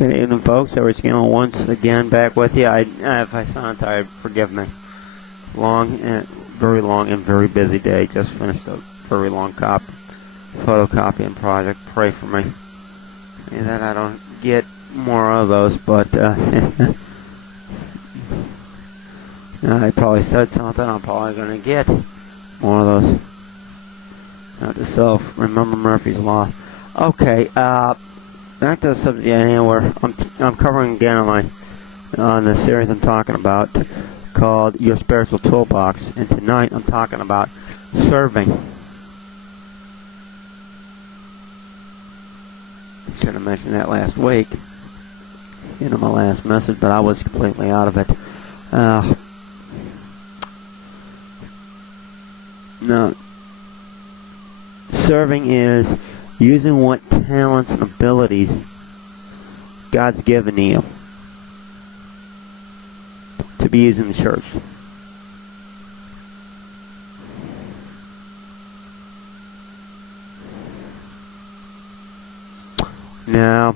Good evening, folks. Eric once again back with you. If I sound tired, forgive me. Very long and very busy day. Just finished a very long photocopying project. Pray for me. And that I don't get more of those, but I probably said something. I'm probably going to get more of those. Not to self. Remember Murphy's Law. Okay, back to the subject at hand, where I'm covering again on the series I'm talking about called Your Spiritual Toolbox, and tonight I'm talking about serving. I should have mentioned that last week in my last message, but I was completely out of it. No, serving is using what talents and abilities God's given you to be used in the church. Now,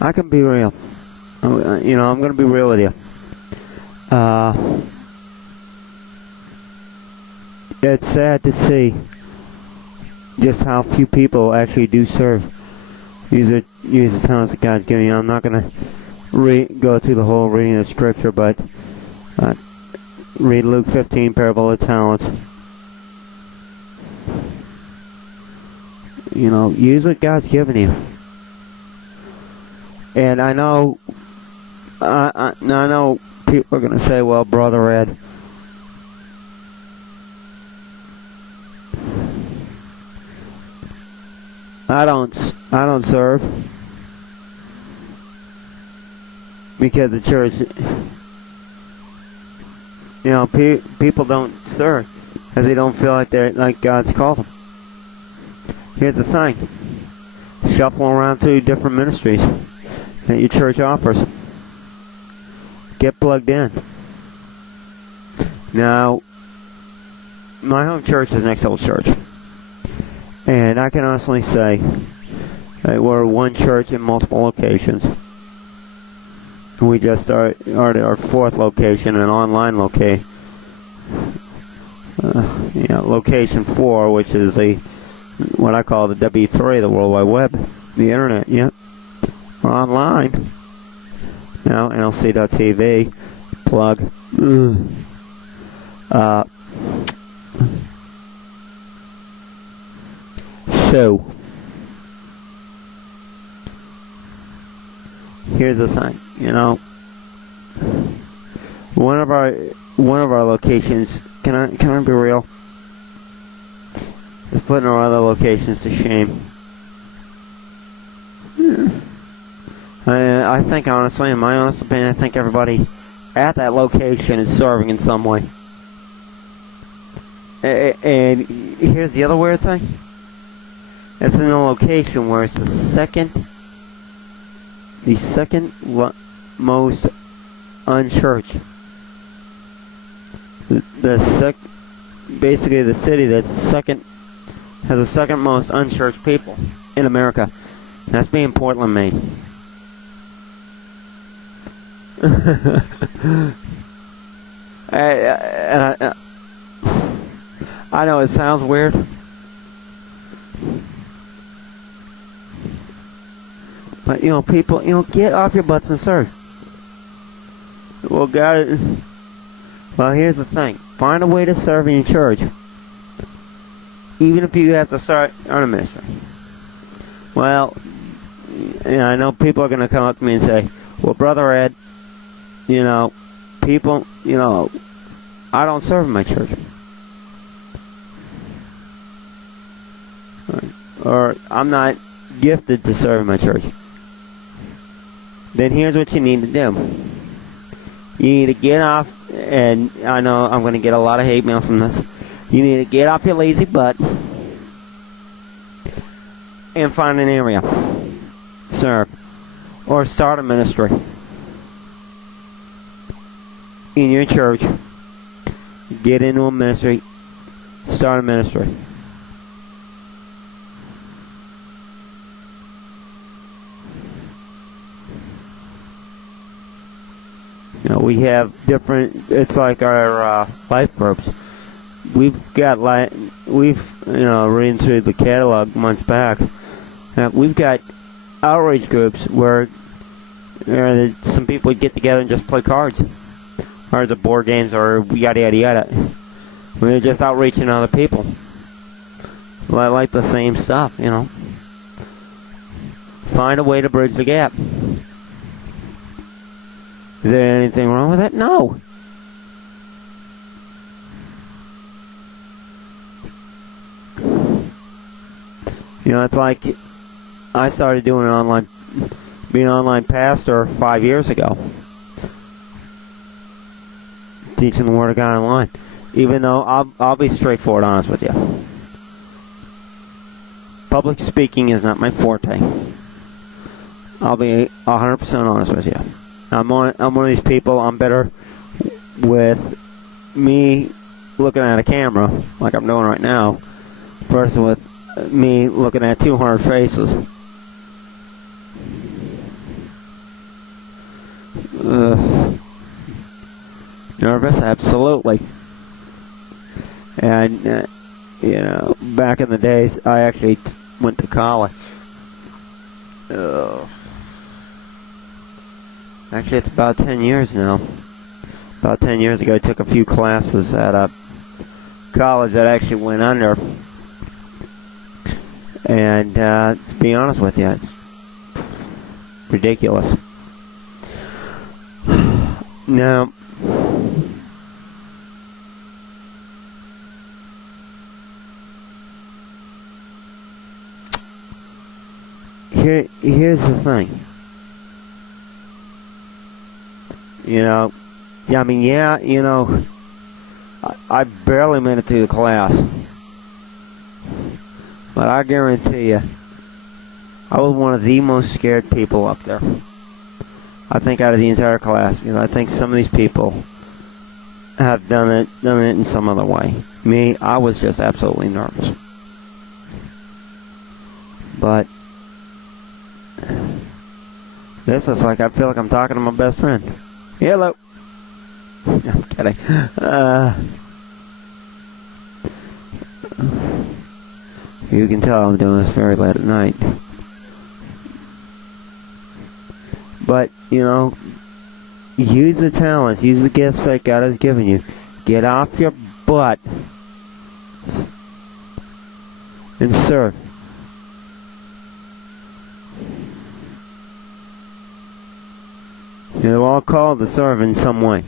I can be real. I'm going to be real with you. It's sad to see just how few people actually do serve. Use the talents that God's given you. I'm not going to go through the whole reading of Scripture, but read Luke 15, Parable of Talents. Use what God's given you. And I know people are going to say, well, Brother Ed, I don't serve because the church, people don't serve because they don't feel like God's called them. Here's the thing. Shuffle around to different ministries that your church offers. Get plugged in. Now, my home church is an excellent church. And I can honestly say that we're one church in multiple locations. We just started our fourth location, an online location. Location 4, which is what I call the W3, the World Wide Web, the Internet. Yep. We're online. Now, NLC.TV, plug. So, here's the thing. One of our locations. Can I be real? Is putting our other locations to shame. I think, honestly, in my honest opinion, I think everybody at that location is serving in some way. And here's the other weird thing. It's in a location where it's the second most unchurched. Basically the city has the second most unchurched people in America. That's being Portland, Maine. I know it sounds weird. But, people, get off your butts and serve. Well, here's the thing. Find a way to serve in your church. Even if you have to start on a ministry. Well, I know people are going to come up to me and say, well, Brother Ed, people, I don't serve in my church. Or I'm not gifted to serve in my church. Then here's what you need to do. You need to get off, and I know I'm going to get a lot of hate mail from this. You need to get off your lazy butt and find an area. Serve. Or start a ministry. in your church, get into a ministry, start a ministry. You know, we have different. It's like our life groups. We've reading through the catalog months back. We've got outreach groups where some people get together and just play cards, or the board games, or yada yada yada. We're just outreaching other people. Well, I like the same stuff, you know. Find a way to bridge the gap. Is there anything wrong with that? No. You know, it's like I started being an online pastor 5 years ago, teaching the Word of God online. Even though I'll be straightforward, honest with you. Public speaking is not my forte. I'll be 100% honest with you. I'm one of these people. I'm better with me looking at a camera, like I'm doing right now, versus with me looking at 200 faces. Nervous? Absolutely. And, you know, back in the days, I actually went to college. Actually, it's about 10 years now. About 10 years ago, I took a few classes at a college that actually went under. And to be honest with you, it's ridiculous. Now, here's the thing. You know, I barely made it through the class. But I guarantee you, I was one of the most scared people up there. I think out of the entire class, because I think some of these people have done it in some other way. Me, I was just absolutely nervous. But this is like, I feel like I'm talking to my best friend. Hello. I'm kidding. You can tell I'm doing this very late at night. But, you know, use the talents, use the gifts that God has given you. Get off your butt and serve. You're all called to serve in some way.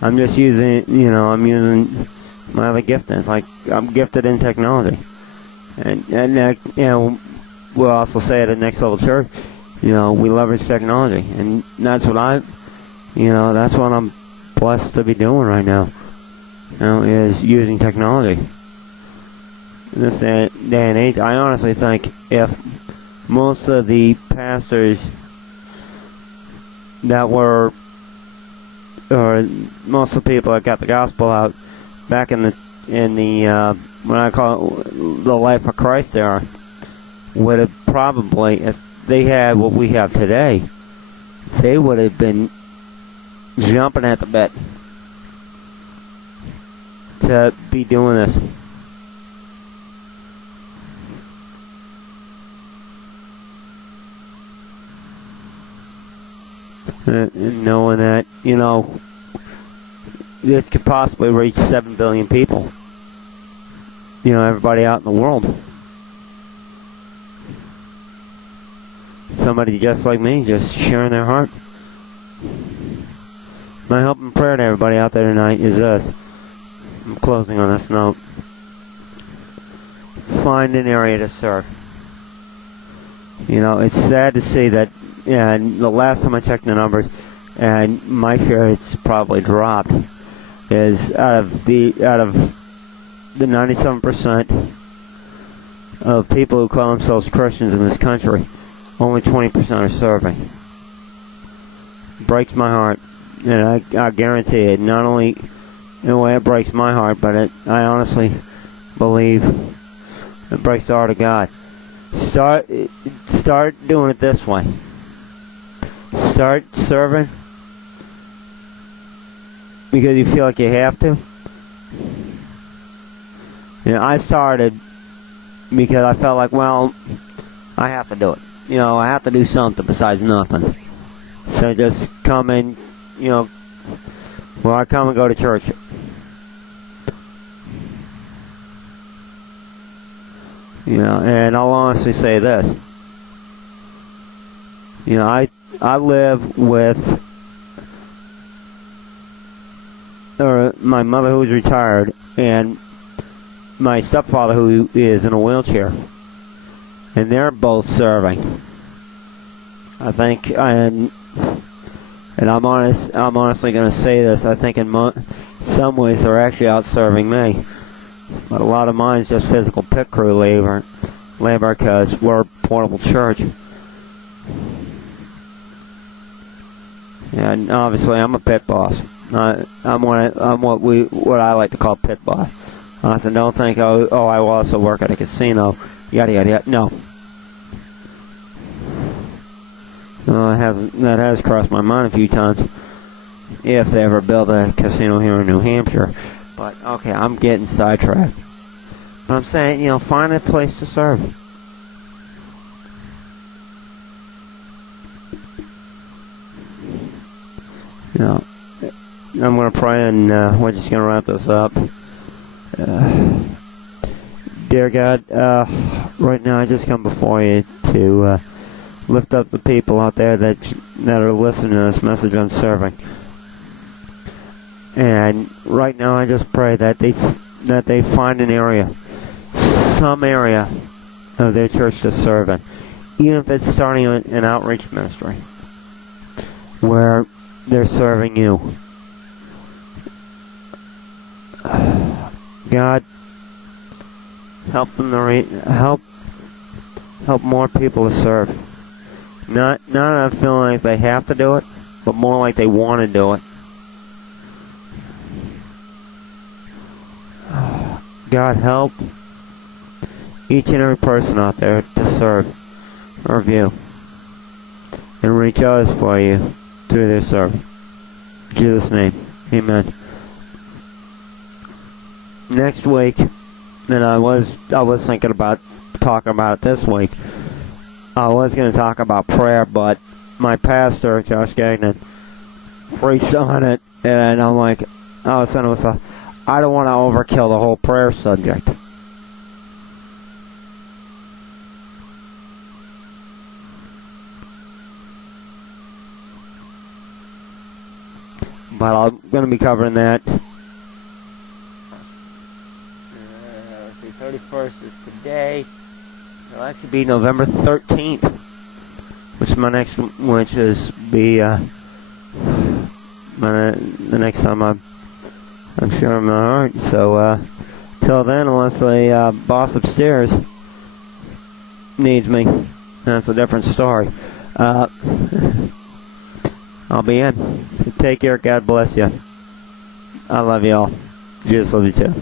I'm just using, I'm using my other giftings. Like, I'm gifted in technology. And we'll also say at the Next Level Church, we leverage technology. And that's what that's what I'm blessed to be doing right now. Is using technology. In this day and age, I honestly think if most of the pastors that were, or most of the people that got the gospel out back in the what I call the life of Christ era, would have probably, if they had what we have today, they would have been jumping at the bit to be doing this. Knowing that, this could possibly reach 7 billion people. Everybody out in the world. Somebody just like me, just sharing their heart. My hope and prayer to everybody out there tonight is this. I'm closing on this note. Find an area to serve. It's sad to see that, and the last time I checked the numbers, and my fear it's probably dropped, is out of the 97% of people who call themselves Christians in this country, only 20% are serving. Breaks my heart. And I guarantee it, not only in a way it breaks my heart, but I honestly believe it breaks the heart of God. Start doing it this way. Start serving because you feel like you have to. I started because I felt like, well, I have to do it. I have to do something besides nothing. So I just come in, I come and go to church. And I'll honestly say this. I live with my mother who's retired and my stepfather who is in a wheelchair. And they're both serving. I think, and I'm honestly going to say this, I think in some ways they're actually out serving me. But a lot of mine's just physical pit crew labor because we're a portable church. And obviously I'm a pit boss. I'm what I like to call pit boss. I said, don't think, oh, I will also work at a casino, yada yada yada. No. That has crossed my mind a few times. If they ever build a casino here in New Hampshire. But, okay, I'm getting sidetracked. But I'm saying, find a place to serve. I'm going to pray and we're just going to wrap this up. Dear God, right now I just come before you to lift up the people out there that are listening to this message on serving. And right now I just pray that they find an area, some area of their church to serve in, even if it's starting an outreach ministry where they're serving you. God, help them to help more people to serve. Not feeling like they have to do it, but more like they want to do it. God, help each and every person out there to serve you and reach others for you through their service. In Jesus' name, amen. Next week, and I was thinking about talking about it this week. I was going to talk about prayer, but my pastor, Josh Gagnon, preached on it, and I'm like, I was saying with I don't want to overkill the whole prayer subject. But I'm going to be covering that. The 31st is today. It'll actually be November 13th, which is the next time I'm sure I'm alright. So till then, unless the boss upstairs needs me, that's a different story. I'll be in. So take care. God bless you. I love you all. Jesus love you too.